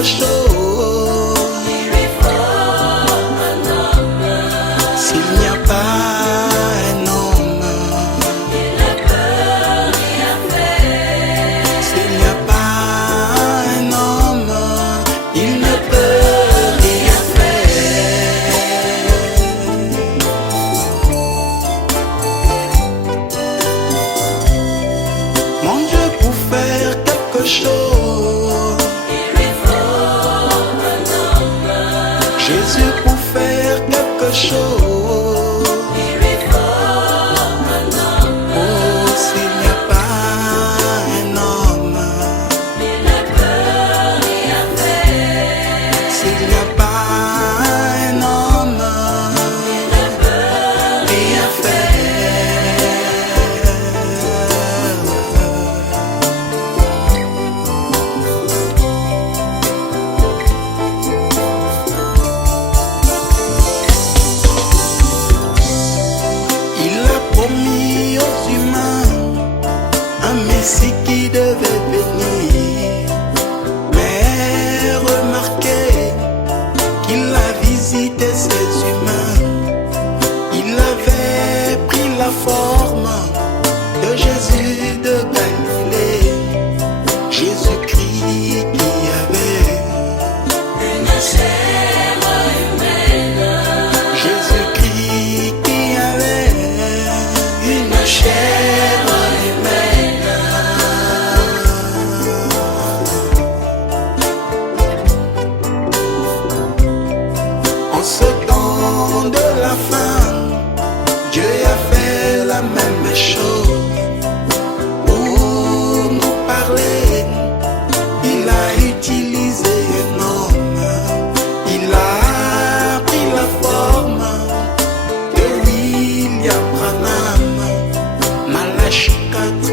quelque chose. Il lui faut un homme. S'il n'y a pas un homme, Il ne peut rien faire. s'il n'y a pas un homme, il ne peut rien faire. Mon Dieu, pour faire quelque chose, Il lui faut un homme. Jésus, pour faire quelque chose, Il lui faut un homme. oh, s'il n'y a pas un homme, Il ne peut rien faire. s'il n'y a pas un homme, Il ne peut rien faire. Il a promis aux humains un Messie qui devait venir. Mais remarquez qu'il a visité ces humains. Il avait pris la forme de Jésus de Galilée. Jésus-Christ qui avait une chair humaine. Jésus-Christ qui avait une chair humaine. En ce temps de la fin, Dieu a fait la même chose. Pour nous parler, il a utilisé un homme. Il a pris la forme de William Branham. Malachie 4,